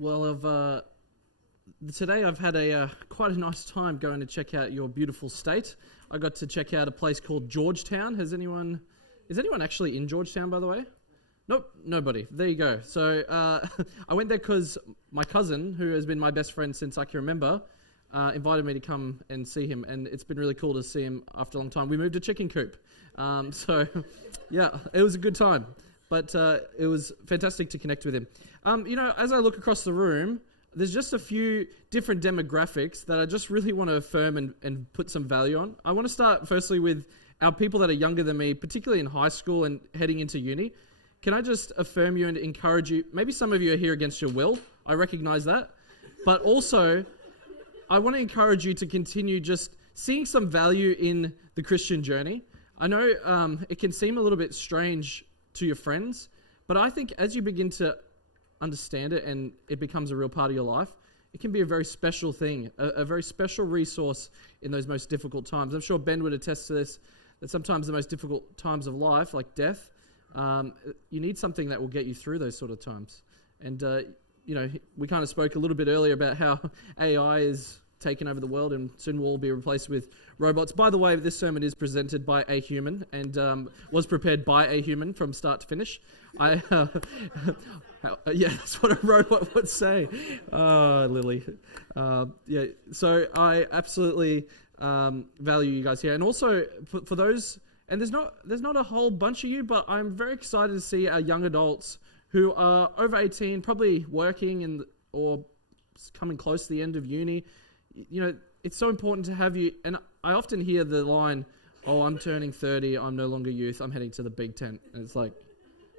Well, today I've had a quite a nice time going to check out your beautiful state. I got to check out a place called Georgetown. Is anyone actually in Georgetown, by the way? Nope, nobody. There you go. So I went there because my cousin, who has been my best friend since I can remember, invited me to come and see him, and it's been really cool to see him after a long time. We moved to Chicken Coop, so yeah, it was a good time. But it was fantastic to connect with him. As I look across the room, there's just a few different demographics that I just really want to affirm and put some value on. I want to start firstly with our people that are younger than me, particularly in high school and heading into uni. Can I just affirm you and encourage you? Maybe some of you are here against your will. I recognize that. But also, I want to encourage you to continue just seeing some value in the Christian journey. I know it can seem a little bit strange to your friends, but I think as you begin to understand it and it becomes a real part of your life, it can be a very special thing, a very special resource in those most difficult times. I'm sure Ben would attest to this, that sometimes the most difficult times of life, like death, you need something that will get you through those sort of times. And, we kind of spoke a little bit earlier about how AI is taken over the world and soon will all be replaced with robots. By the way, this sermon is presented by a human and was prepared by a human from start to finish. Yeah, that's what a robot would say. Oh, Lily. So I absolutely value you guys here. And also for those, and there's not a whole bunch of you, but I'm very excited to see our young adults who are over 18, probably working or coming close to the end of uni. It's so important to have you, and I often hear the line, "Oh, I'm turning 30, I'm no longer youth, I'm heading to the big tent." And it's like,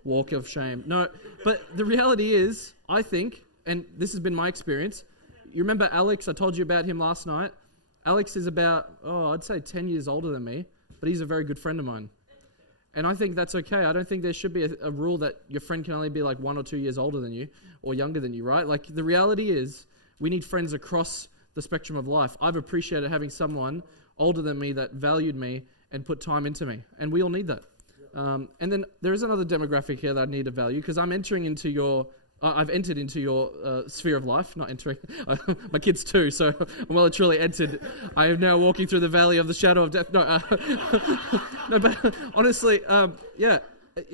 walk of shame. No, but the reality is, I think, and this has been my experience, you remember Alex, I told you about him last night. Alex is about, I'd say 10 years older than me, but he's a very good friend of mine. And I think that's okay. I don't think there should be a rule that your friend can only be like 1 or 2 years older than you or younger than you, right? Like the reality is, we need friends across the spectrum of life. I've appreciated having someone older than me that valued me and put time into me, and we all need that. And then there is another demographic here that I need to value, because I've entered into your sphere of life, not entering. My kids too, so I'm well and truly entered. I am now walking through the valley of the shadow of death. No, but honestly,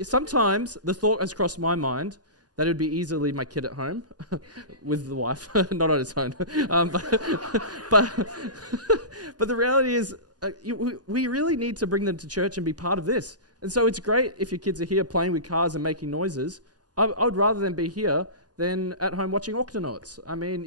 sometimes the thought has crossed my mind that it would be easier to leave my kid at home with the wife, not on its own. But the reality is, we really need to bring them to church and be part of this. And so it's great if your kids are here playing with cars and making noises. I would rather them be here than at home watching Octonauts. I mean,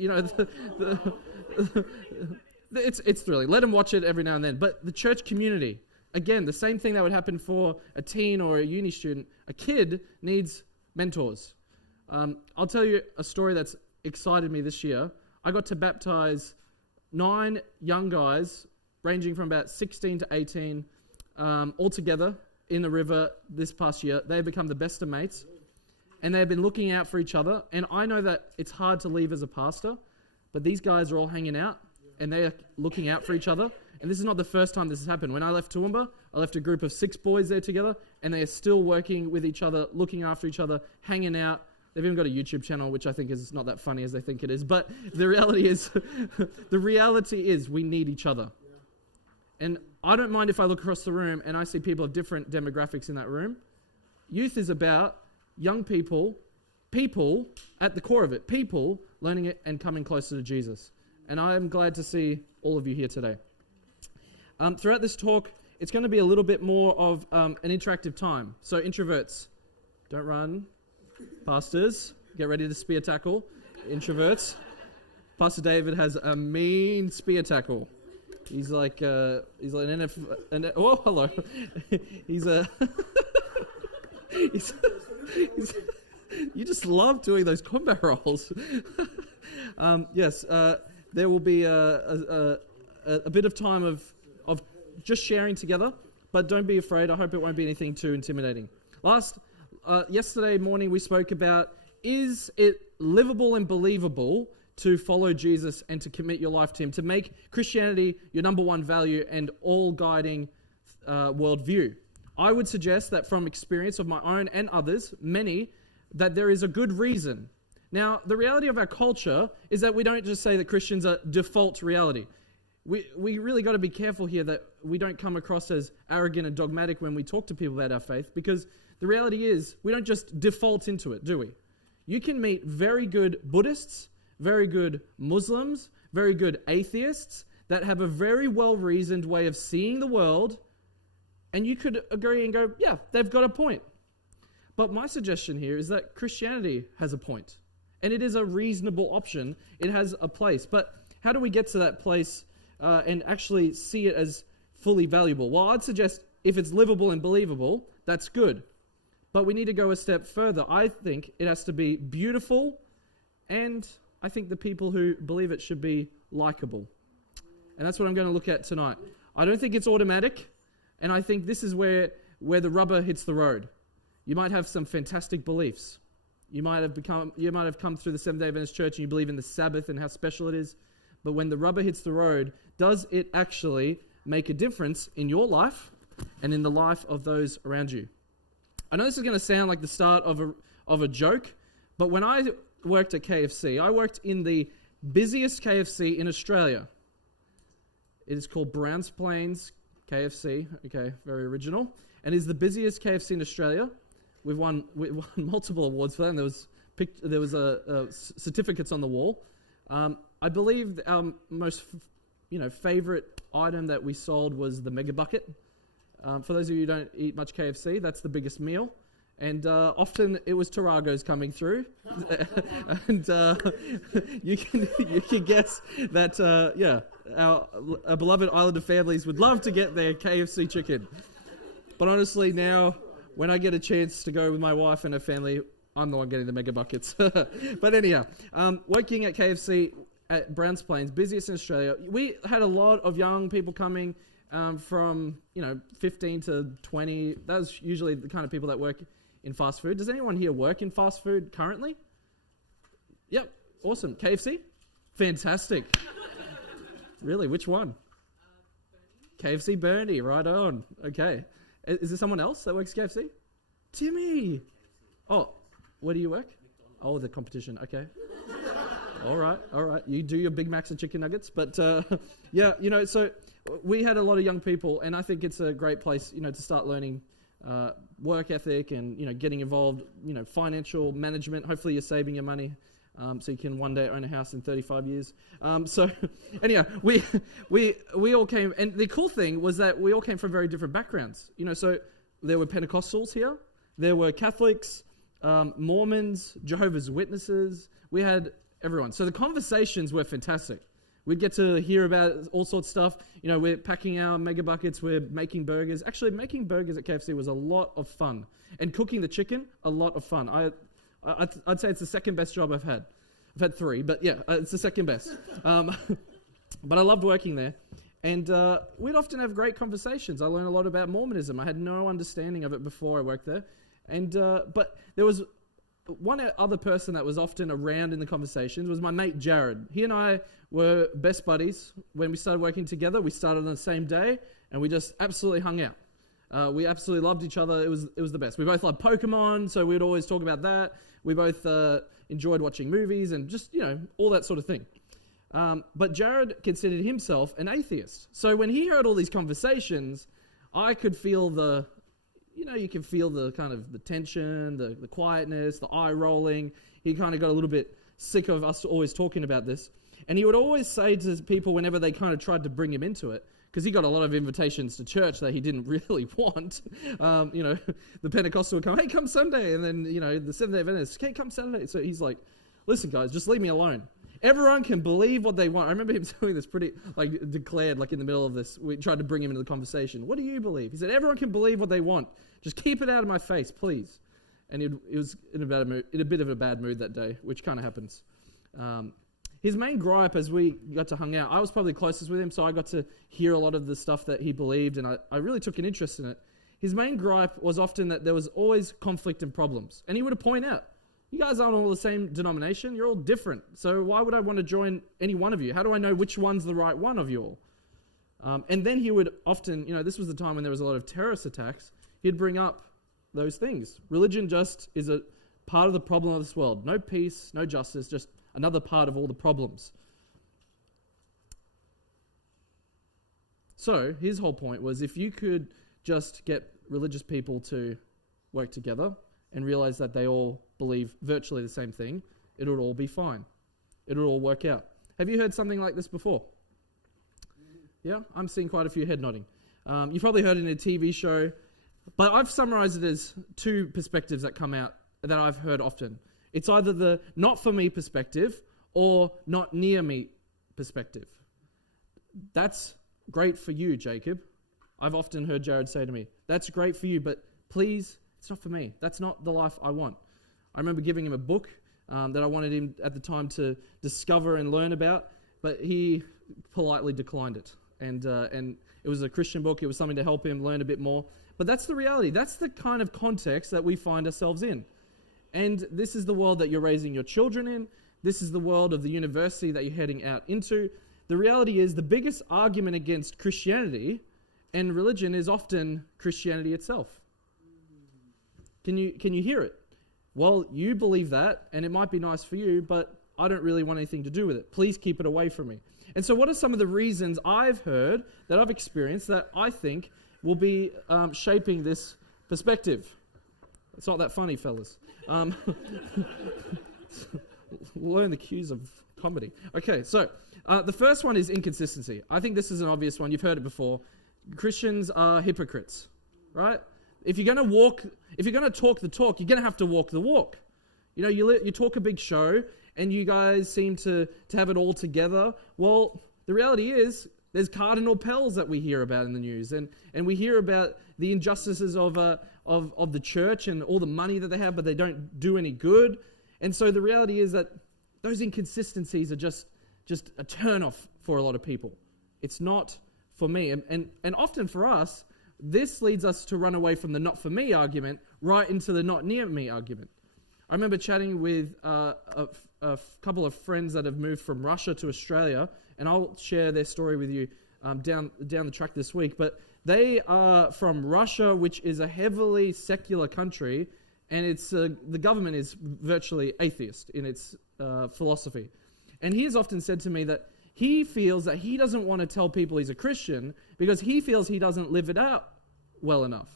it's thrilling. Let them watch it every now and then. But the church community, again, the same thing that would happen for a teen or a uni student. A kid needs mentors. I'll tell you a story that's excited me this year. I got to baptize 9 young guys, ranging from about 16 to 18, all together in the river this past year. They have become the best of mates, and they have been looking out for each other. And I know that it's hard to leave as a pastor, but these guys are all hanging out, and they are looking out for each other. And this is not the first time this has happened. When I left Toowoomba, I left a group of 6 boys there together, and they are still working with each other, looking after each other, hanging out. They've even got a YouTube channel, which I think is not that funny as they think it is. But the reality is, we need each other. And I don't mind if I look across the room and I see people of different demographics in that room. Youth is about young people at the core of it, people learning it and coming closer to Jesus. And I am glad to see all of you here today. Throughout this talk, it's going to be a little bit more of an interactive time. So introverts, don't run. Pastors, get ready to spear tackle. Introverts. Pastor David has a mean spear tackle. He's like an NFL. Oh, hello. He's you just love doing those combat rolls. Yes, there will be a bit of time of just sharing together, but don't be afraid. I hope it won't be anything too intimidating. Yesterday morning we spoke about, is it livable and believable to follow Jesus and to commit your life to Him, to make Christianity your number one value and all guiding worldview? I would suggest that from experience of my own and others, many, that there is a good reason Now, the reality of our culture is that we don't just say that Christians are default reality. We really got to be careful here that we don't come across as arrogant and dogmatic when we talk to people about our faith, because the reality is we don't just default into it, do we? You can meet very good Buddhists, very good Muslims, very good atheists that have a very well-reasoned way of seeing the world, and you could agree and go, yeah, they've got a point. But my suggestion here is that Christianity has a point, and it is a reasonable option. It has a place. But how do we get to that place and actually see it as fully valuable? Well, I'd suggest if it's livable and believable, that's good. But we need to go a step further. I think it has to be beautiful, and I think the people who believe it should be likable. And that's what I'm going to look at tonight. I don't think it's automatic, and I think this is where the rubber hits the road. You might have some fantastic beliefs. You might have come through the Seventh-day Adventist Church and you believe in the Sabbath and how special it is. But when the rubber hits the road, does it actually make a difference in your life and in the life of those around you? I know this is going to sound like the start of a joke, but when I worked at KFC, I worked in the busiest KFC in Australia. It is called Browns Plains KFC. Okay, very original. And is the busiest KFC in Australia. We won multiple awards for that, and there was certificates on the wall. I believe our most favorite item that we sold was the Mega Bucket. For those of you who don't eat much KFC, that's the biggest meal. And often it was Taragos coming through. And you can guess that, our beloved Islander families would love to get their KFC chicken. But honestly, now, when I get a chance to go with my wife and her family, I'm the one getting the Mega Buckets. But anyhow, working at KFC at Browns Plains, busiest in Australia, we had a lot of young people coming from 15 to 20. That's usually the kind of people that work in fast food. Does anyone here work in fast food currently? Yep, awesome. KFC? Fantastic. Really, which one? KFC Burnie, right on. Okay. Is there someone else that works at KFC? Timmy! Oh, where do you work? McDonald's. Oh, the competition, okay. All right. You do your Big Macs and chicken nuggets. But, so we had a lot of young people, and I think it's a great place, to start learning work ethic and, getting involved, financial management. Hopefully you're saving your money so you can one day own a house in 35 years. So anyhow, we all came, and the cool thing was that we all came from very different backgrounds. So there were Pentecostals here, there were Catholics, Mormons, Jehovah's Witnesses. We had everyone. So the conversations were fantastic. We'd get to hear about all sorts of stuff. We're packing our Mega Buckets. We're making burgers. Actually, making burgers at KFC was a lot of fun. And cooking the chicken, a lot of fun. I'd say it's the second best job I've had. I've had 3, but yeah, it's the second best. But I loved working there. And we'd often have great conversations. I learned a lot about Mormonism. I had no understanding of it before I worked there. And but there was one other person that was often around in the conversations was my mate Jared. He and I were best buddies. When we started working together, we started on the same day, and we just absolutely hung out. We absolutely loved each other. It was the best. We both loved Pokemon, so we'd always talk about that. We both enjoyed watching movies and just, all that sort of thing. But Jared considered himself an atheist. So when he heard all these conversations, I could feel you can feel the kind of the tension, the quietness, the eye rolling. He kind of got a little bit sick of us always talking about this. And he would always say to people whenever they kind of tried to bring him into it, because he got a lot of invitations to church that he didn't really want. The Pentecostal would come, hey, come Sunday. And then, the Seventh-day Adventist, hey, come Saturday. So he's like, listen, guys, just leave me alone. Everyone can believe what they want. I remember him doing this pretty, declared, in the middle of this. We tried to bring him into the conversation. What do you believe? He said, everyone can believe what they want. Just keep it out of my face, please. And it was in a bit of a bad mood that day, which kind of happens. His main gripe as we got to hang out, I was probably closest with him, so I got to hear a lot of the stuff that he believed, and I really took an interest in it. His main gripe was often that there was always conflict and problems. And he would point out, you guys aren't all the same denomination, you're all different. So why would I want to join any one of you? How do I know which one's the right one of you all? And then he would often, this was the time when there was a lot of terrorist attacks, he'd bring up those things. Religion just is a part of the problem of this world. No peace, no justice, just another part of all the problems. So his whole point was, if you could just get religious people to work together and realize that they all believe virtually the same thing, it would all be fine. It would all work out. Have you heard something like this before? Yeah, I'm seeing quite a few head nodding. You've probably heard it in a TV show, but I've summarized it as two perspectives that come out that I've heard often. It's either the not for me perspective or not near me perspective. That's great for you, Jacob. I've often heard Jared say to me, that's great for you, but please, it's not for me. That's not the life I want. I remember giving him a book that I wanted him at the time to discover and learn about, but he politely declined it. And it was a Christian book. It was something to help him learn a bit more. But that's the reality. That's the kind of context that we find ourselves in. And this is the world that you're raising your children in. This is the world of the university that you're heading out into. The reality is the biggest argument against Christianity and religion is often Christianity itself. Can you hear it? Well, you believe that, and it might be nice for you, but I don't really want anything to do with it. Please keep it away from me. And so what are some of the reasons I've heard, that I've experienced, that I think will be shaping this perspective? It's not that funny, fellas. Learn the cues of comedy. Okay, so the first one is inconsistency. I think this is an obvious one. You've heard it before. Christians are hypocrites, right? If you're going to talk the talk, you're going to have to walk the walk. You know, you talk a big show, and you guys seem to have it all together. Well, the reality is, there's cardinal pels that we hear about in the news, and we hear about the injustices of the church and all the money that they have, but they don't do any good. And so the reality is that those inconsistencies are just a turn-off for a lot of people. It's not for me. And often for us, this leads us to run away from the not for me argument right into the not near me argument. I remember chatting with a couple of friends that have moved from Russia to Australia, and I'll share their story with you down the track this week. But they are from Russia, which is a heavily secular country, and it's the government is virtually atheist in its philosophy. And he has often said to me that he feels that he doesn't want to tell people he's a Christian because he feels he doesn't live it out well enough.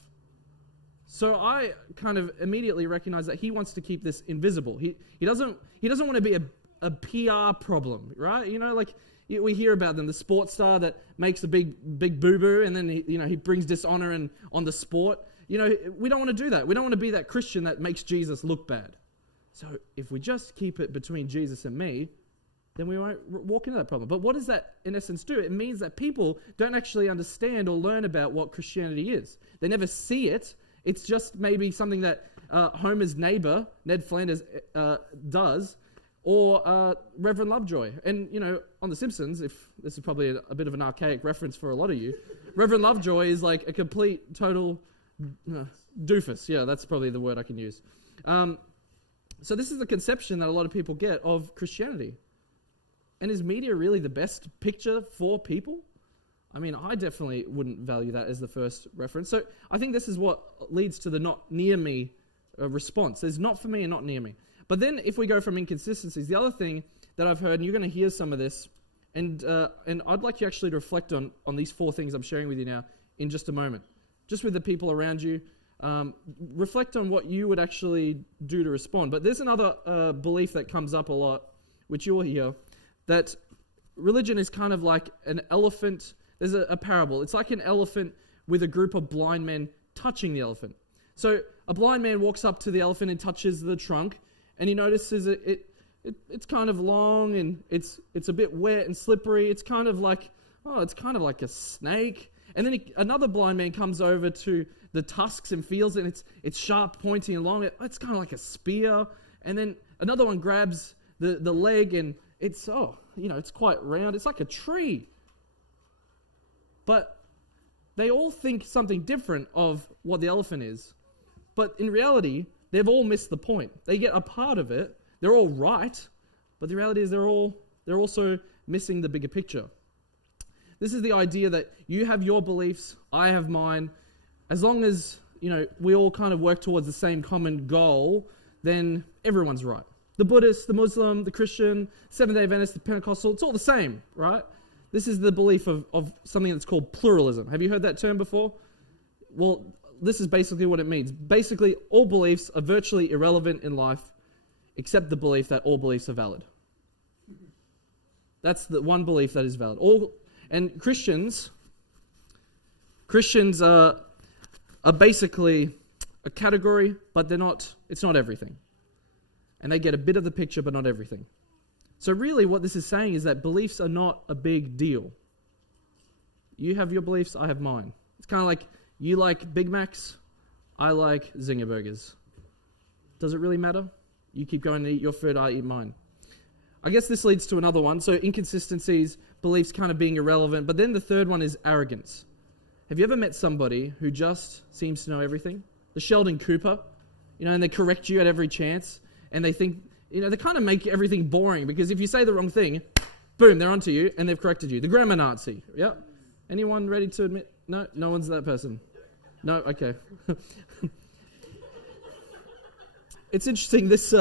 So I kind of immediately recognize that he wants to keep this invisible. He doesn't want to be a PR problem, right? You know, like we hear about them, the sports star that makes a big boo-boo, and then he brings dishonor on the sport. You know, we don't want to do that. We don't want to be that Christian that makes Jesus look bad. So if we just keep it between Jesus and me, then we won't walk into that problem. But what does that, in essence, do? It means that people don't actually understand or learn about what Christianity is. They never see it. It's just maybe something that Homer's neighbor, Ned Flanders, does, or Reverend Lovejoy. And, on The Simpsons, if this is probably a bit of an archaic reference for a lot of you, Reverend Lovejoy is like a complete, total doofus. Yeah, that's probably the word I can use. So this is the conception that a lot of people get of Christianity. And is media really the best picture for people? I mean, I definitely wouldn't value that as the first reference. So I think this is what leads to the not near me response. There's not for me and not near me. But then if we go from inconsistencies, the other thing that I've heard, and you're going to hear some of this, and I'd like you actually to reflect on these four things I'm sharing with you now in just a moment. Just with the people around you, reflect on what you would actually do to respond. But there's another belief that comes up a lot, which you'll hear, that religion is kind of like an elephant. There's a parable. It's like an elephant with a group of blind men touching the elephant. So a blind man walks up to the elephant and touches the trunk, and he notices it's kind of long and it's a bit wet and slippery. It's kind of like a snake. And then another blind man comes over to the tusks and feels it, and it's sharp, pointy, and long. It's kind of like a spear. And then another one grabs the leg, and it's quite round. It's like a tree. But they all think something different of what the elephant is. But in reality, they've all missed the point. They get a part of it. They're all right. But the reality is they're also missing the bigger picture. This is the idea that you have your beliefs, I have mine. As long as, we all kind of work towards the same common goal, then everyone's right. The Buddhist, the Muslim, the Christian, Seventh-day Adventist, the Pentecostal, it's all the same, right? This is the belief of something that's called pluralism. Have you heard that term before? Well, this is basically what it means. Basically, all beliefs are virtually irrelevant in life except the belief that all beliefs are valid. That's the one belief that is valid. And Christians are basically a category, but it's not everything. And they get a bit of the picture, but not everything. So really what this is saying is that beliefs are not a big deal. You have your beliefs, I have mine. It's kind of like you like Big Macs, I like Zinger Burgers. Does it really matter? You keep going to eat your food, I eat mine. I guess this leads to another one. So inconsistencies, beliefs kind of being irrelevant. But then the third one is arrogance. Have you ever met somebody who just seems to know everything? The Sheldon Cooper, and they correct you at every chance. And they think, they kind of make everything boring because if you say the wrong thing, boom, they're onto you and they've corrected you. The grammar Nazi. Yep. Anyone ready to admit? No? No one's that person? No? Okay. It's interesting. This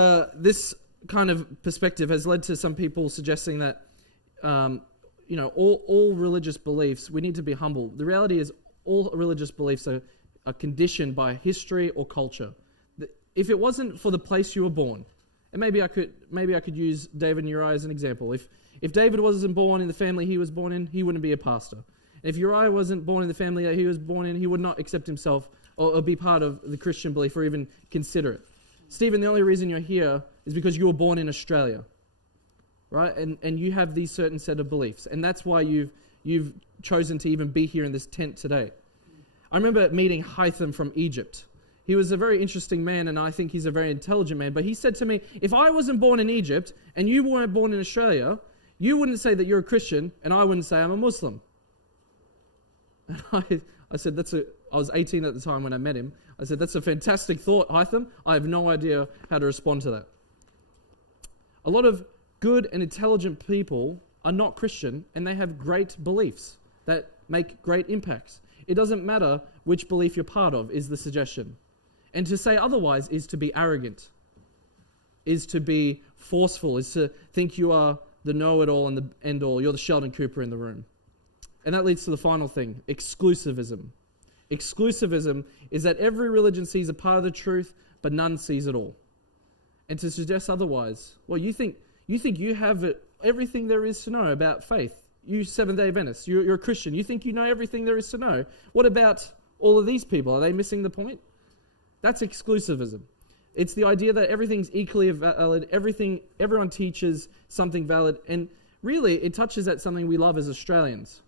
kind of perspective has led to some people suggesting that, all religious beliefs, we need to be humble. The reality is all religious beliefs are conditioned by history or culture. If it wasn't for the place you were born, and maybe I could use David and Uriah as an example. If David wasn't born in the family he was born in, he wouldn't be a pastor. And if Uriah wasn't born in the family that he was born in, he would not accept himself or be part of the Christian belief or even consider it. Stephen, the only reason you're here is because you were born in Australia, right? And you have these certain set of beliefs, and that's why you've chosen to even be here in this tent today. I remember meeting Hytham from Egypt. He was a very interesting man, and I think he's a very intelligent man. But he said to me, if I wasn't born in Egypt and you weren't born in Australia, you wouldn't say that you're a Christian, and I wouldn't say I'm a Muslim. And I said, I was 18 at the time when I met him. I said, that's a fantastic thought, Hytham. I have no idea how to respond to that. A lot of good and intelligent people are not Christian, and they have great beliefs that make great impacts. It doesn't matter which belief you're part of, is the suggestion. And to say otherwise is to be arrogant, is to be forceful, is to think you are the know-it-all and the end-all. You're the Sheldon Cooper in the room. And that leads to the final thing, exclusivism. Exclusivism is that every religion sees a part of the truth, but none sees it all. And to suggest otherwise, well, you think you have everything there is to know about faith. You Seventh-day Adventists, you're a Christian. You think you know everything there is to know. What about all of these people? Are they missing the point? That's exclusivism. It's the idea that everything's equally valid. Everyone teaches something valid. And really, it touches at something we love as Australians.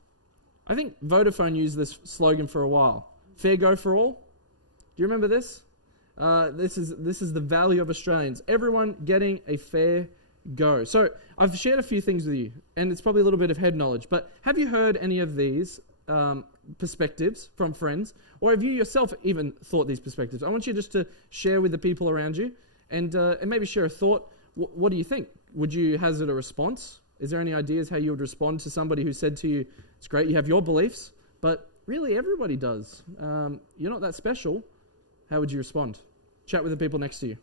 I think Vodafone used this slogan for a while. Fair go for all. Do you remember this? This is the value of Australians. Everyone getting a fair go. So I've shared a few things with you, and it's probably a little bit of head knowledge, but have you heard any of these perspectives from friends, or have you yourself even thought these perspectives? I want you just to share with the people around you, and maybe share a thought. What do you think? Would you hazard a response? Is there any ideas how you would respond to somebody who said to you, it's great you have your beliefs, but really everybody does. You're not that special. How would you respond? Chat with the people next to you.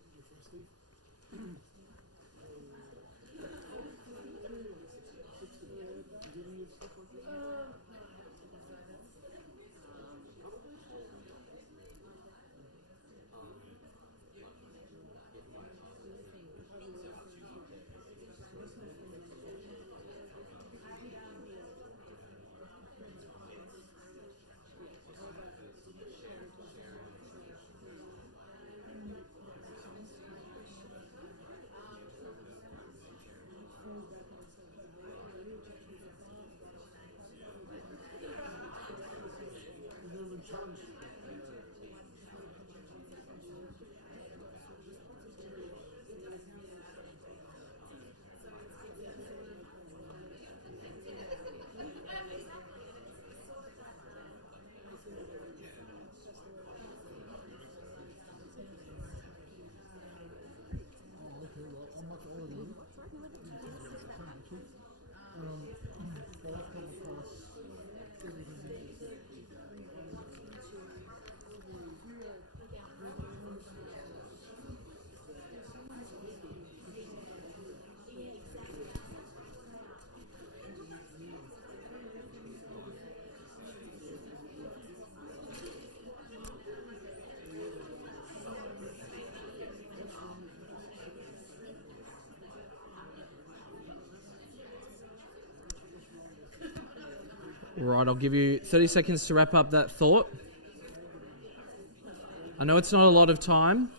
Right, I'll give you 30 seconds to wrap up that thought. I know it's not a lot of time.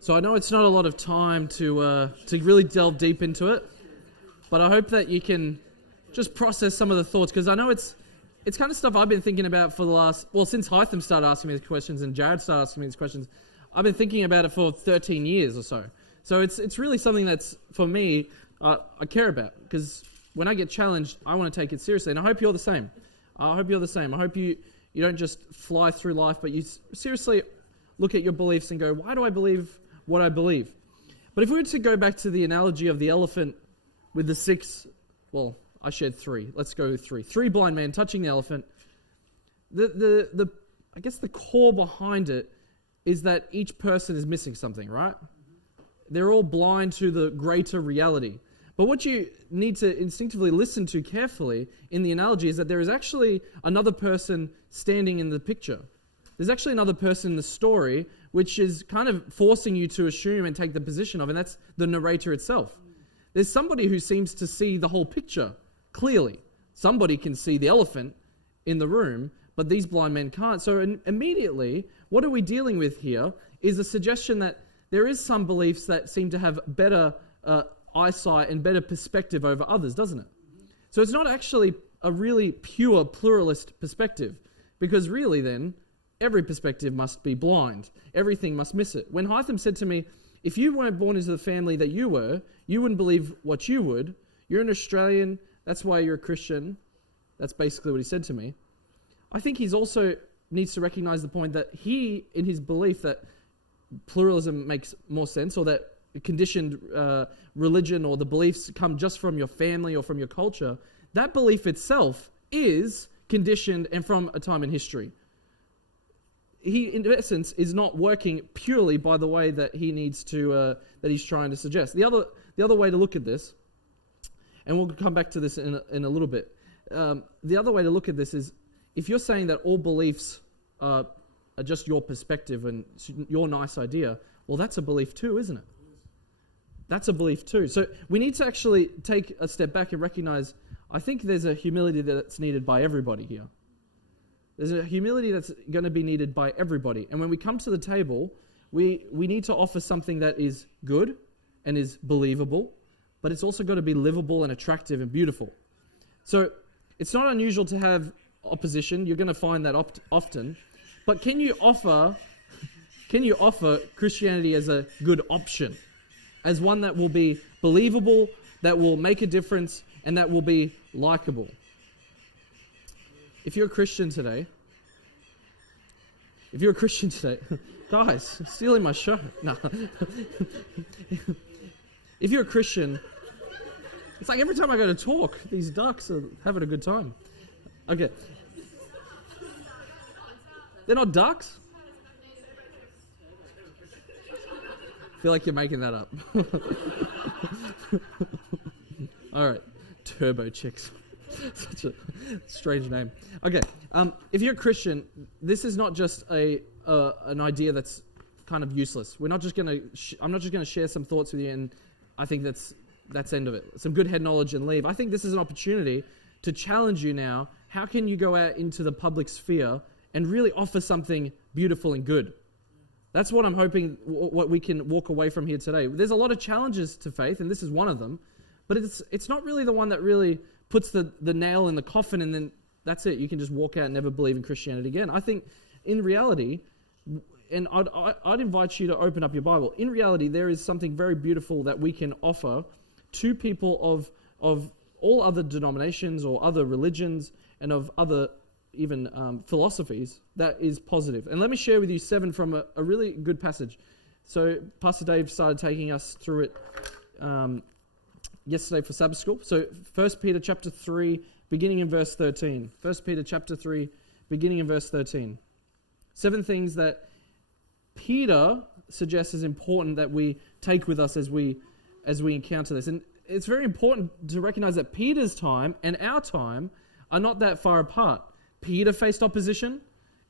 So I know it's not a lot of time to really delve deep into it, but I hope that you can just process some of the thoughts, because I know it's kind of stuff I've been thinking about for the last, since Hytham started asking me these questions and Jared started asking me these questions, I've been thinking about it for 13 years or so. So it's really something that's, for me, I care about, because when I get challenged, I want to take it seriously, and I hope you're the same. I hope you don't just fly through life, but you seriously look at your beliefs and go, why do I believe what I believe? But if we were to go back to the analogy of the elephant with the six, I shared three. Let's go with three. Three blind men touching the elephant. I guess the core behind it is that each person is missing something, right? They're all blind to the greater reality. But what you need to instinctively listen to carefully in the analogy is that there is actually another person standing in the picture. There's actually another person in the story which is kind of forcing you to assume and take the position of, and that's the narrator itself. There's somebody who seems to see the whole picture clearly. Somebody can see the elephant in the room, but these blind men can't. So immediately, what are we dealing with here is a suggestion that there is some beliefs that seem to have better eyesight and better perspective over others, doesn't it? So it's not actually a really pure pluralist perspective, because really then, every perspective must be blind. Everything must miss it. When Hytham said to me, if you weren't born into the family that you were, you wouldn't believe what you would. You're an Australian, that's why you're a Christian. That's basically what he said to me. I think he's also needs to recognize the point that he, in his belief that pluralism makes more sense, or that conditioned religion or the beliefs come just from your family or from your culture, that belief itself is conditioned and from a time in history. He, in essence, is not working purely by the way that he needs to, that he's trying to suggest. The other way to look at this, and we'll come back to this in a little bit. The other way to look at this is, if you're saying that all beliefs are just your perspective and your nice idea, well, that's a belief too, isn't it? That's a belief too. So we need to actually take a step back and recognize, I think there's a humility that's needed by everybody here. There's a humility that's going to be needed by everybody. And when we come to the table, we need to offer something that is good and is believable, but it's also got to be livable and attractive and beautiful. So it's not unusual to have opposition. You're going to find that often. But can you offer Christianity as a good option? As one that will be believable, that will make a difference, and that will be likable? If you're a Christian today, guys, stealing my show. No. If you're a Christian, it's like every time I go to talk, these ducks are having a good time. Okay. They're not ducks? I feel like you're making that up. All right. Turbo Chicks. Such a strange name. Okay, if you're a Christian, this is not just an idea that's kind of useless. I'm not just going to share some thoughts with you, and I think that's end of it. Some good head knowledge and leave. I think this is an opportunity to challenge you now. How can you go out into the public sphere and really offer something beautiful and good? That's what I'm hoping, what we can walk away from here today. There's a lot of challenges to faith, and this is one of them, but it's not really the one that really puts the nail in the coffin, and then that's it. You can just walk out and never believe in Christianity again. I think in reality, and I'd invite you to open up your Bible. In reality, there is something very beautiful that we can offer to people of all other denominations or other religions and of other even philosophies that is positive. And let me share with you 7 from a really good passage. So Pastor Dave started taking us through it yesterday for Sabbath school. So 1 Peter chapter 3, beginning in verse 13. 1 Peter chapter 3, beginning in verse 13. 7 things that Peter suggests is important that we take with us as we encounter this. And it's very important to recognize that Peter's time and our time are not that far apart. Peter faced opposition,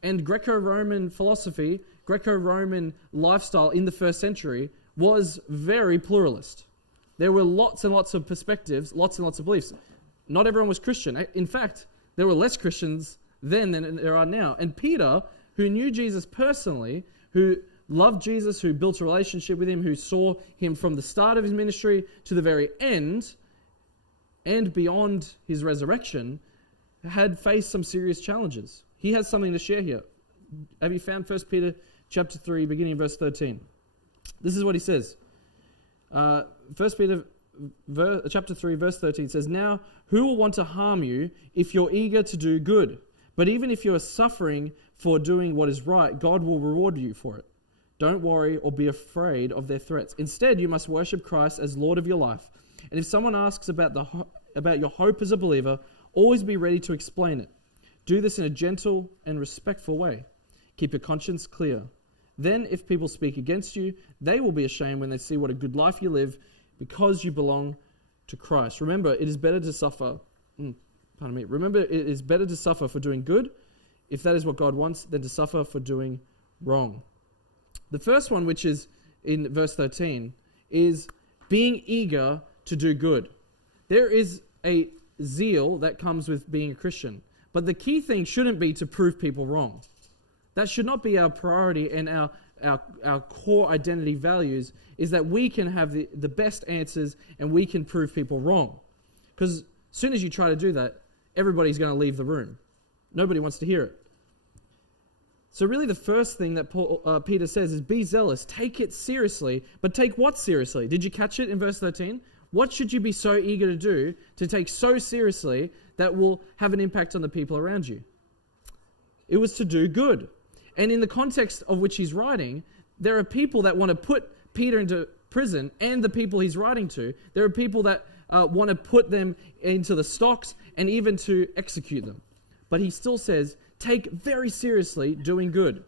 and Greco-Roman philosophy, Greco-Roman lifestyle in the first century was very pluralist. There were lots and lots of perspectives, lots and lots of beliefs. Not everyone was Christian. In fact, there were less Christians then than there are now. And Peter, who knew Jesus personally, who loved Jesus, who built a relationship with him, who saw him from the start of his ministry to the very end and beyond his resurrection, had faced some serious challenges. He has something to share here. Have you found 1 Peter chapter 3, beginning in verse 13? This is what he says. 1 Peter chapter 3, verse 13 says, "Now, who will want to harm you if you're eager to do good? But even if you are suffering for doing what is right, God will reward you for it. Don't worry or be afraid of their threats. Instead, you must worship Christ as Lord of your life. And if someone asks about your hope as a believer, always be ready to explain it. Do this in a gentle and respectful way. Keep your conscience clear. Then, if people speak against you, they will be ashamed when they see what a good life you live because you belong to Christ. Remember, it is better to suffer. Remember, it is better to suffer for doing good, if that is what God wants, than to suffer for doing wrong." The first one, which is in verse 13, is being eager to do good. There is a zeal that comes with being a Christian, but the key thing shouldn't be to prove people wrong. That should not be our priority, and our core identity values is that we can have the best answers and we can prove people wrong. Because as soon as you try to do that, everybody's going to leave the room. Nobody wants to hear it. So really the first thing that Peter says is be zealous, take it seriously, but take what seriously? Did you catch it in verse 13? What should you be so eager to do, to take so seriously, that will have an impact on the people around you? It was to do good. And in the context of which he's writing, there are people that want to put Peter into prison and the people he's writing to. There are people that want to put them into the stocks and even to execute them. But he still says, take very seriously doing good.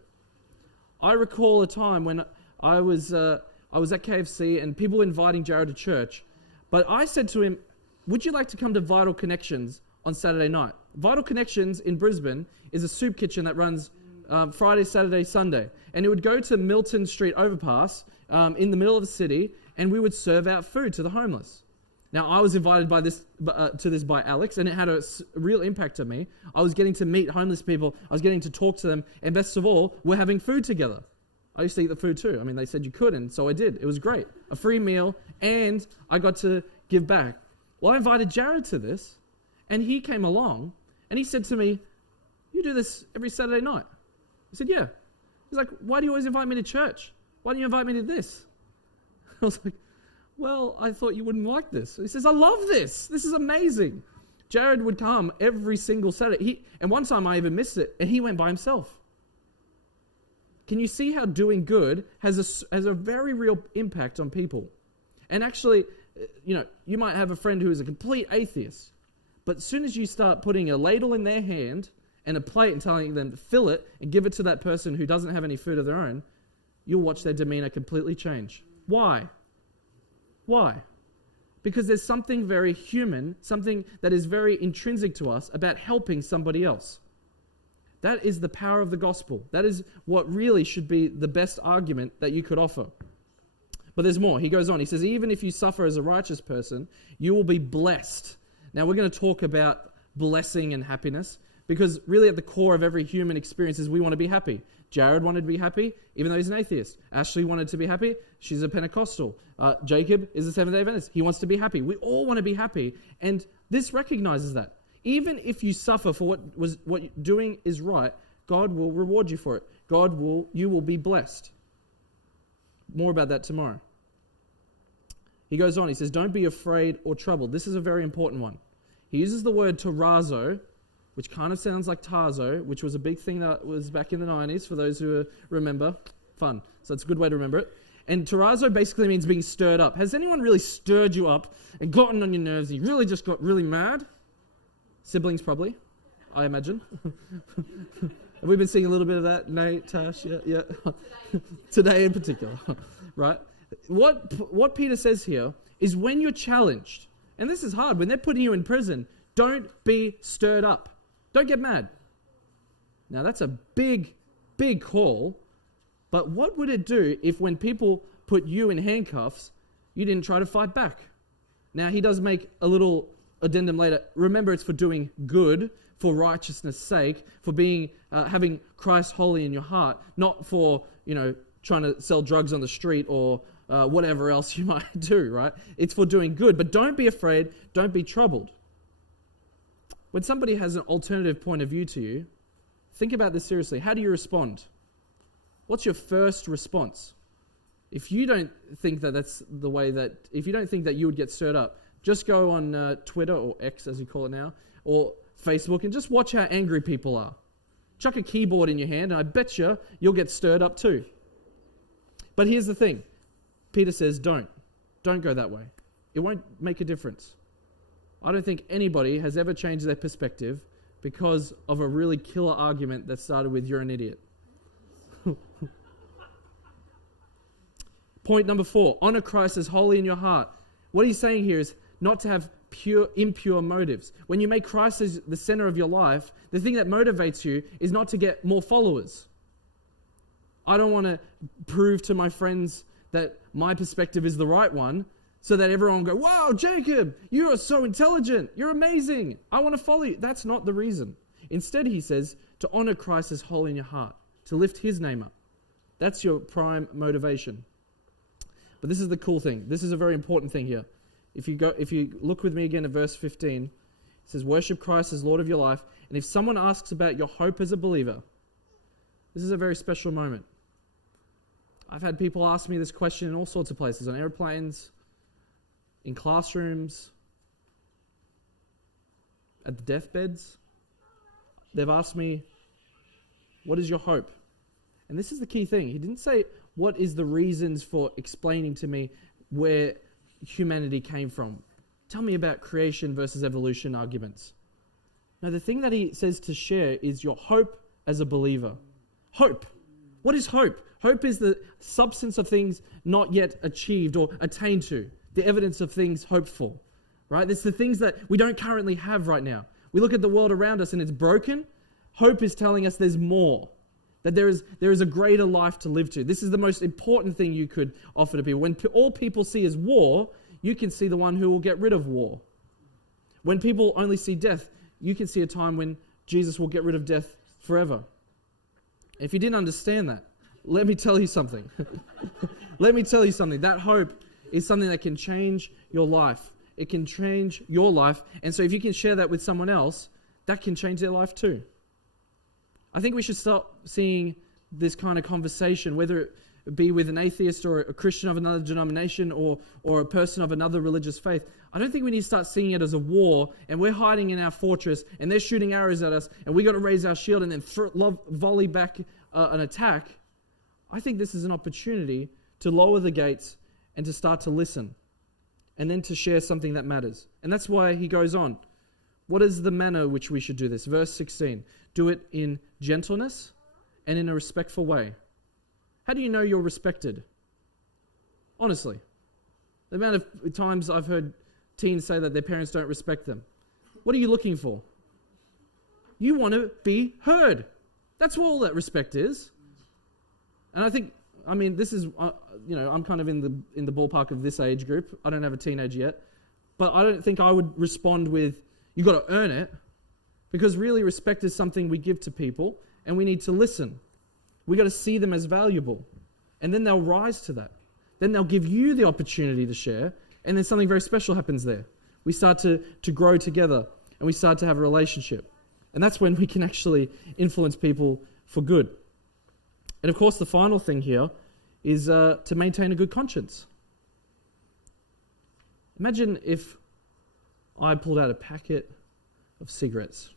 I recall a time when I was at KFC and people were inviting Jared to church. But I said to him, would you like to come to Vital Connections on Saturday night? Vital Connections in Brisbane is a soup kitchen that runs Friday, Saturday, Sunday. And it would go to Milton Street Overpass in the middle of the city, and we would serve out food to the homeless. Now, I was invited to this by Alex, and it had a real impact on me. I was getting to meet homeless people. I was getting to talk to them. And best of all, we're having food together. I used to eat the food too. I mean, they said you could, and so I did. It was great. A free meal, and I got to give back. Well, I invited Jared to this, and he came along, and he said to me, you do this every Saturday night? I said, yeah. He's like, why do you always invite me to church? Why don't you invite me to this? I was like, well, I thought you wouldn't like this. He says, I love this. This is amazing. Jared would come every single Saturday. And one time I even missed it, and he went by himself. Can you see how doing good has a very real impact on people? And actually, you might have a friend who is a complete atheist, but as soon as you start putting a ladle in their hand and a plate and telling them to fill it and give it to that person who doesn't have any food of their own, you'll watch their demeanor completely change. Why? Why? Because there's something very human, something that is very intrinsic to us about helping somebody else. That is the power of the gospel. That is what really should be the best argument that you could offer. But there's more. He goes on. He says, even if you suffer as a righteous person, you will be blessed. Now, we're going to talk about blessing and happiness, because really at the core of every human experience is we want to be happy. Jared wanted to be happy, even though he's an atheist. Ashley wanted to be happy. She's a Pentecostal. Jacob is a Seventh-day Adventist. He wants to be happy. We all want to be happy. And this recognizes that. Even if you suffer for what you're doing is right, God will reward you for it. You will be blessed. More about that tomorrow. He goes on. He says, don't be afraid or troubled. This is a very important one. He uses the word tarazo, which kind of sounds like Tarzo, which was a big thing that was back in the 90s, for those who remember. Fun. So it's a good way to remember it. And tarazo basically means being stirred up. Has anyone really stirred you up and gotten on your nerves and you really just got really mad? Siblings probably. I imagine. Have we been seeing a little bit of that, Nate, Tash? Yeah. Today in particular, right? What Peter says here is when you're challenged, and this is hard, when they're putting you in prison, don't be stirred up. Don't get mad. Now that's a big, big call, but what would it do if when people put you in handcuffs, you didn't try to fight back? Now he does make a little addendum later. Remember, it's for doing good, for righteousness' sake, for being having Christ holy in your heart, not for, trying to sell drugs on the street or whatever else you might do, right? It's for doing good, but don't be afraid, don't be troubled. When somebody has an alternative point of view to you, think about this seriously. How do you respond? What's your first response? If you don't think that that's the way if you don't think that you would get stirred up, just go on Twitter, or X as you call it now, or Facebook, and just watch how angry people are. Chuck a keyboard in your hand, and I bet you'll get stirred up too. But here's the thing. Peter says, don't go that way. It won't make a difference. I don't think anybody has ever changed their perspective because of a really killer argument that started with "you're an idiot." Point number 4, honor Christ as holy in your heart. What he's saying here is not to have impure motives. When you make Christ as the center of your life, the thing that motivates you is not to get more followers. I don't want to prove to my friends that my perspective is the right one so that everyone will go, "Wow, Jacob, you are so intelligent. You're amazing. I want to follow you." That's not the reason. Instead, he says to honor Christ as holy in your heart, to lift his name up. That's your prime motivation. But this is the cool thing. This is a very important thing here. If you look with me again at verse 15, it says, worship Christ as Lord of your life. And if someone asks about your hope as a believer, this is a very special moment. I've had people ask me this question in all sorts of places, on airplanes, in classrooms, at the deathbeds. They've asked me, what is your hope? And this is the key thing. He didn't say, what is the reasons for explaining to me where humanity came from? Tell me about creation versus evolution arguments. No, the thing that he says to share is your hope as a believer. Hope. What is hope? Hope is the substance of things not yet achieved or attained to. The evidence of things hoped for. Right? It's the things that we don't currently have right now. We look at the world around us and it's broken. Hope is telling us there's more. That there is a greater life to live to. This is the most important thing you could offer to people. When all people see is war, you can see the one who will get rid of war. When people only see death, you can see a time when Jesus will get rid of death forever. If you didn't understand that, let me tell you something. Let me tell you something. That hope is something that can change your life. It can change your life. And so if you can share that with someone else, that can change their life too. I think we should start seeing this kind of conversation, whether it be with an atheist or a Christian of another denomination or a person of another religious faith. I don't think we need to start seeing it as a war and we're hiding in our fortress and they're shooting arrows at us and we got to raise our shield and then volley back an attack. I think this is an opportunity to lower the gates and to start to listen and then to share something that matters. And that's why he goes on. What is the manner which we should do this? Verse 16. Do it in gentleness and in a respectful way. How do you know you're respected? Honestly. The amount of times I've heard teens say that their parents don't respect them. What are you looking for? You want to be heard. That's all that respect is. And this is, I'm kind of in the ballpark of this age group. I don't have a teenager yet. But I don't think I would respond with, you got to earn it. Because really respect is something we give to people and we need to listen. We got to see them as valuable. And then they'll rise to that. Then they'll give you the opportunity to share and then something very special happens there. We start to grow together and we start to have a relationship. And that's when we can actually influence people for good. And of course the final thing here is to maintain a good conscience. Imagine if I pulled out a packet of cigarettes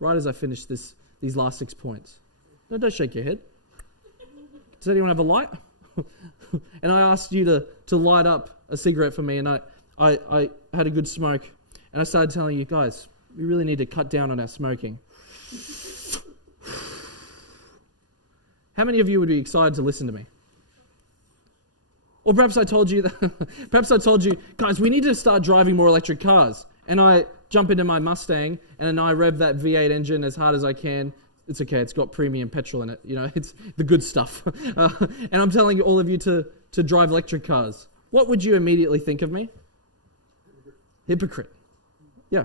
right as I finished these last 6 points. No, don't shake your head. Does anyone have a light? And I asked you to light up a cigarette for me, and I had a good smoke, and I started telling you, guys, We really need to cut down on our smoking. How many of you would be excited to listen to me? Or perhaps I told you, guys, we need to start driving more electric cars. And I jump into my Mustang and I rev that V8 engine as hard as I can. It's okay, it's got premium petrol in it. It's the good stuff. And I'm telling all of you to drive electric cars. What would you immediately think of me? Hypocrite. Yeah,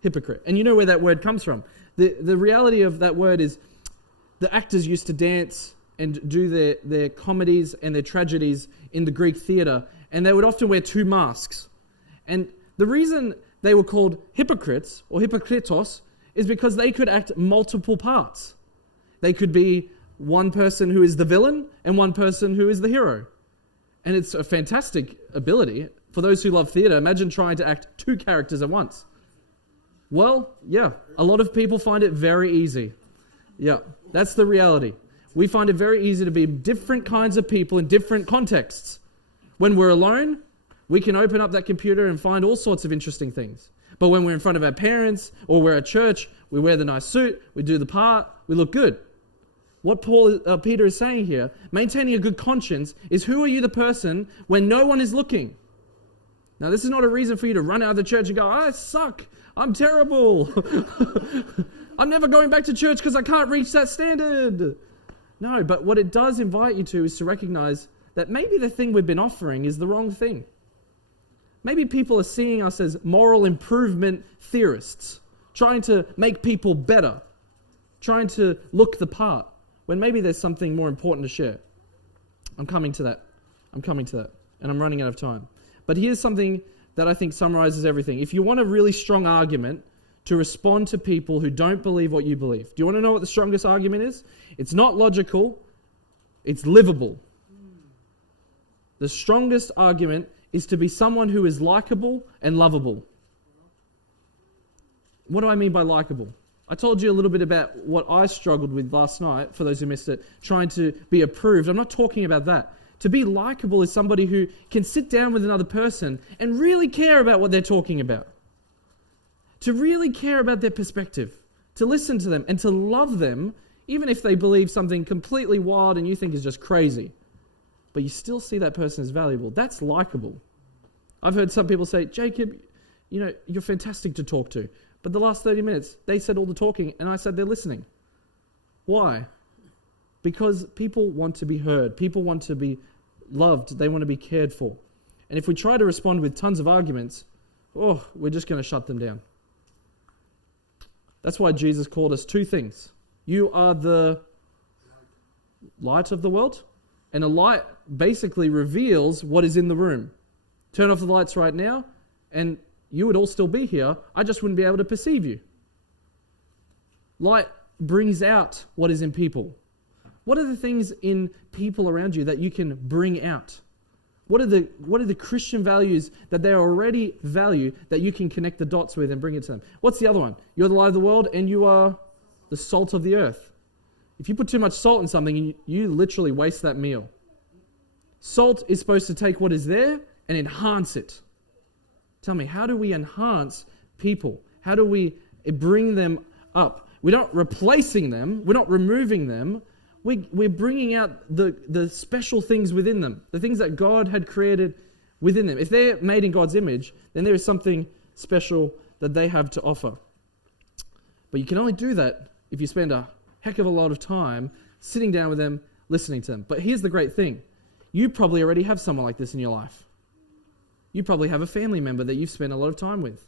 hypocrite. And you know where that word comes from. The reality of that word is the actors used to dance and do their comedies and their tragedies in the Greek theatre, and they would often wear two masks. And the reason they were called hypocrites or hypokritos is because they could act multiple parts. They could be one person who is the villain and one person who is the hero. And it's a fantastic ability. For those who love theatre, imagine trying to act two characters at once. Well, yeah, a lot of people find it very easy. Yeah, that's the reality. We find it very easy to be different kinds of people in different contexts. When we're alone, we can open up that computer and find all sorts of interesting things. But when we're in front of our parents or we're at church, we wear the nice suit, we do the part, we look good. What Peter is saying here, maintaining a good conscience, is who are you the person when no one is looking? Now, this is not a reason for you to run out of the church and go, I suck, I'm terrible. I'm never going back to church because I can't reach that standard. No, but what it does invite you to is to recognize that maybe the thing we've been offering is the wrong thing. Maybe people are seeing us as moral improvement theorists, trying to make people better, trying to look the part, when maybe there's something more important to share. I'm coming to that, and I'm running out of time. But here's something that I think summarizes everything. If you want a really strong argument to respond to people who don't believe what you believe, do you want to know what the strongest argument is? It's not logical, it's livable. The strongest argument is to be someone who is likable and lovable. What do I mean by likable? I told you a little bit about what I struggled with last night, for those who missed it, trying to be approved. I'm not talking about that. To be likable is somebody who can sit down with another person and really care about what they're talking about. To really care about their perspective. To listen to them and to love them, even if they believe something completely wild and you think is just crazy. But you still see that person as valuable. That's likable. I've heard some people say, Jacob, you're fantastic to talk to. But the last 30 minutes, they said all the talking and I said they're listening. Why? Because people want to be heard. People want to be loved. They want to be cared for. And if we try to respond with tons of arguments, we're just going to shut them down. That's why Jesus called us two things. You are the light of the world. And a light basically reveals what is in the room. Turn off the lights right now and you would all still be here. I just wouldn't be able to perceive you. Light brings out what is in people. What are the things in people around you that you can bring out? What are the Christian values that they already value that you can connect the dots with and bring it to them? What's the other one? You're the light of the world and you are the salt of the earth. If you put too much salt in something, you literally waste that meal. Salt is supposed to take what is there and enhance it. Tell me, how do we enhance people? How do we bring them up? We're not replacing them. We're not removing them. We're bringing out the special things within them, the things that God had created within them. If they're made in God's image, then there is something special that they have to offer. But you can only do that if you spend a heck of a lot of time sitting down with them, listening to them. But here's the great thing. You probably already have someone like this in your life. You probably have a family member that you've spent a lot of time with.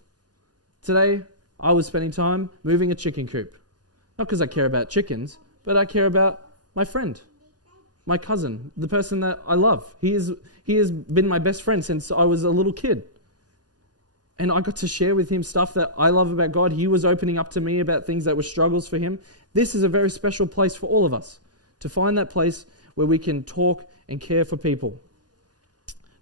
Today, I was spending time moving a chicken coop. Not because I care about chickens, but I care about my friend, my cousin, the person that I love. He has been my best friend since I was a little kid. And I got to share with him stuff that I love about God. He was opening up to me about things that were struggles for him. This is a very special place for all of us, to find that place where we can talk and care for people.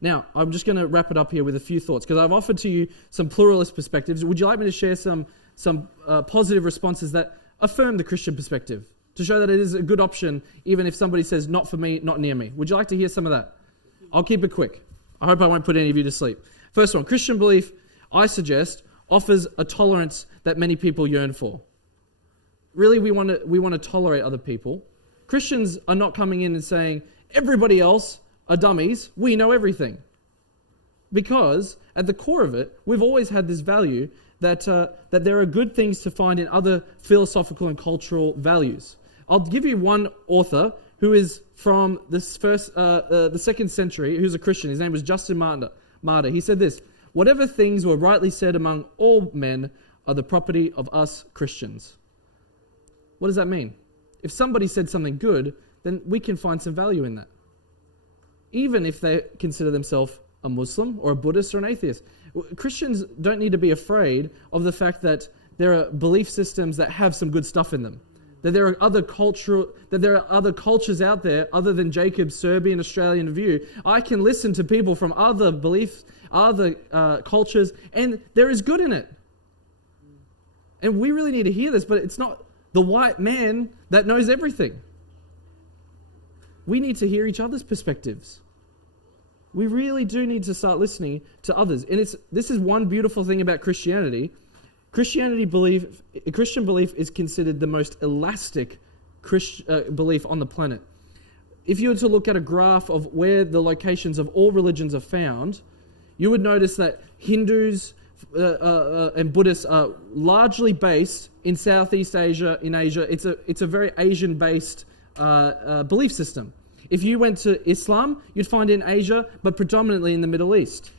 Now, I'm just going to wrap it up here with a few thoughts, because I've offered to you some pluralist perspectives. Would you like me to share some positive responses that affirm the Christian perspective, to show that it is a good option, even if somebody says, not for me, not near me? Would you like to hear some of that? I'll keep it quick. I hope I won't put any of you to sleep. First one, Christian belief, I suggest, offers a tolerance that many people yearn for. Really, we want to tolerate other people. Christians are not coming in and saying, everybody else are dummies, we know everything. Because at the core of it, we've always had this value that there are good things to find in other philosophical and cultural values. I'll give you one author who is from the 2nd century, who's a Christian. His name was Justin Martyr. He said this: "Whatever things were rightly said among all men are the property of us Christians." What does that mean? If somebody said something good, then we can find some value in that. Even if they consider themselves a Muslim or a Buddhist or an atheist. Christians don't need to be afraid of the fact that there are belief systems that have some good stuff in them. That there are other cultures out there other than Jacob's Serbian Australian view. I can listen to people from other beliefs, other cultures, and there is good in it. And we really need to hear this, but it's not the white man that knows everything. We need to hear each other's perspectives. We really do need to start listening to others. And this is one beautiful thing about Christianity. Christian belief is considered the most elastic belief on the planet. If you were to look at a graph of where the locations of all religions are found, you would notice that Hindus and Buddhists are largely based in Southeast Asia, in Asia. It's a very Asian-based belief system. If you went to Islam, you'd find it in Asia, but predominantly in the Middle East.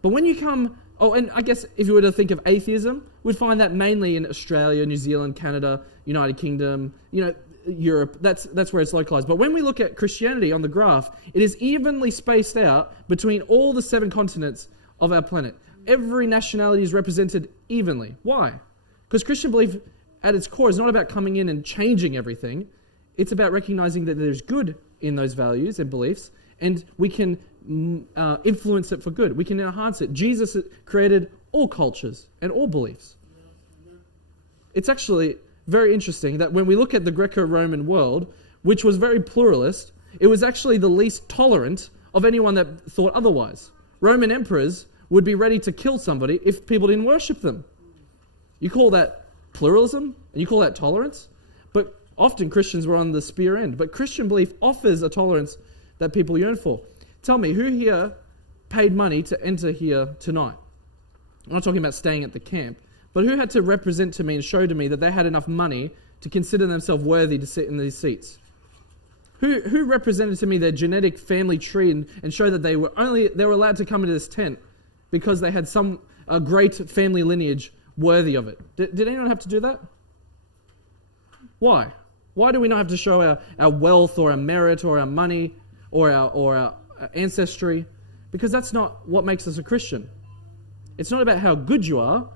But when you come, and I guess if you were to think of atheism, we'd find that mainly in Australia, New Zealand, Canada, United Kingdom, Europe. That's where it's localized. But when we look at Christianity on the graph, it is evenly spaced out between all the 7 continents of our planet. Every nationality is represented evenly. Why? Because Christian belief at its core is not about coming in and changing everything. It's about recognizing that there's good in those values and beliefs, and we can influence it for good. We can enhance it. Jesus created all cultures and all beliefs. It's actually very interesting that when we look at the Greco-Roman world, which was very pluralist, it was actually the least tolerant of anyone that thought otherwise. Roman emperors would be ready to kill somebody if people didn't worship them. You call that pluralism? And you call that tolerance? But often Christians were on the spear end. But Christian belief offers a tolerance that people yearn for. Tell me, who here paid money to enter here tonight? I'm not talking about staying at the camp, but who had to represent to me and show to me that they had enough money to consider themselves worthy to sit in these seats? Who represented to me their genetic family tree and show that they were allowed to come into this tent because they had a great family lineage worthy of it? Did anyone have to do that? Why? Why do we not have to show our wealth or our merit or our money or our ancestry? Because that's not what makes us a Christian. It's not about how good you are.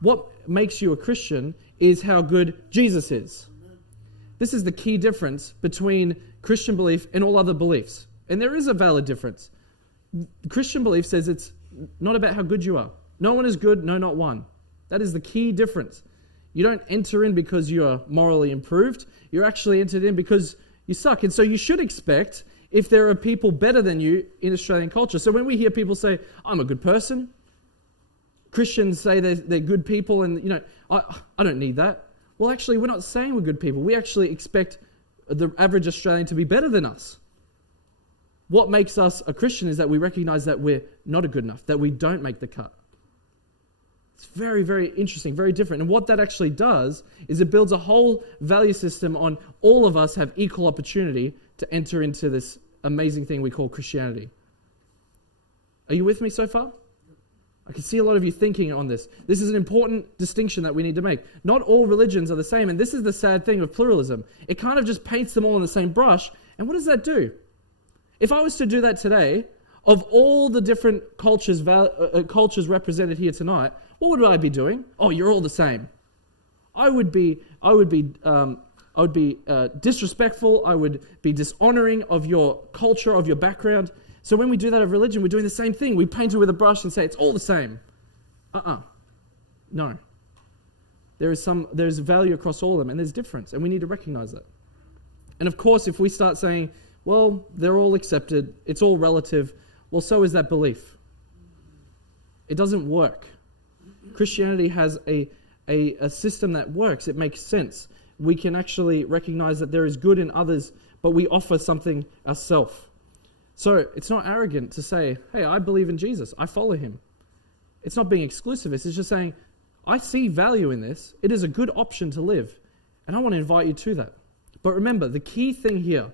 What makes you a Christian is how good Jesus is. This is the key difference between Christian belief and all other beliefs. And there is a valid difference. Christian belief says it's not about how good you are. No one is good, no, not one. That is the key difference. You don't enter in because you are morally improved. You're actually entered in because you suck. And so you should expect if there are people better than you in Australian culture. So when we hear people say, I'm a good person, Christians say they're good people and, I don't need that. Well, actually, we're not saying we're good people. We actually expect the average Australian to be better than us. What makes us a Christian is that we recognize that we're not good enough, that we don't make the cut. It's very, very interesting, very different. And what that actually does is it builds a whole value system on all of us have equal opportunity to enter into this amazing thing we call Christianity. Are you with me so far? I can see a lot of you thinking on this. This is an important distinction that we need to make. Not all religions are the same, and this is the sad thing of pluralism. It kind of just paints them all in the same brush, and what does that do? If I was to do that today, of all the different cultures represented here tonight, what would I be doing? Oh, you're all the same. I would be disrespectful. I would be dishonoring of your culture, of your background. So when we do that of religion, we're doing the same thing. We paint it with a brush and say it's all the same. No. There's value across all of them, and there's difference, and we need to recognize that. And of course, if we start saying, well, they're all accepted, it's all relative, well, so is that belief. It doesn't work. Christianity has a system that works. It makes sense. We can actually recognize that there is good in others, but we offer something ourselves. So it's not arrogant to say, hey, I believe in Jesus. I follow him. It's not being exclusivist. It's just saying, I see value in this. It is a good option to live. And I want to invite you to that. But remember, the key thing here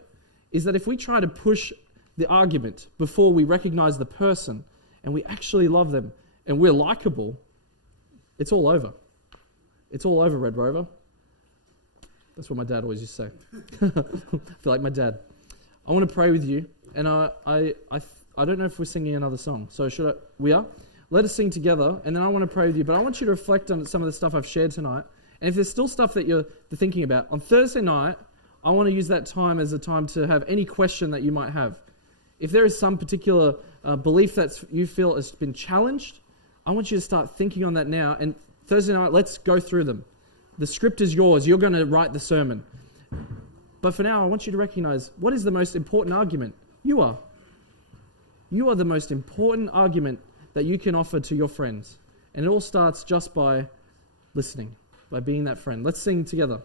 is that if we try to push the argument before we recognize the person and we actually love them and we're likable, it's all over. It's all over, Red Rover. That's what my dad always used to say. I feel like my dad. I want to pray with you, and I don't know if we're singing another song. So we are? Let us sing together, and then I want to pray with you. But I want you to reflect on some of the stuff I've shared tonight. And if there's still stuff that you're thinking about, on Thursday night, I want to use that time as a time to have any question that you might have. If there is some particular belief that you feel has been challenged, I want you to start thinking on that now. And Thursday night, let's go through them. The script is yours. You're going to write the sermon. But for now, I want you to recognize, what is the most important argument? You are. You are the most important argument that you can offer to your friends. And it all starts just by listening, by being that friend. Let's sing together.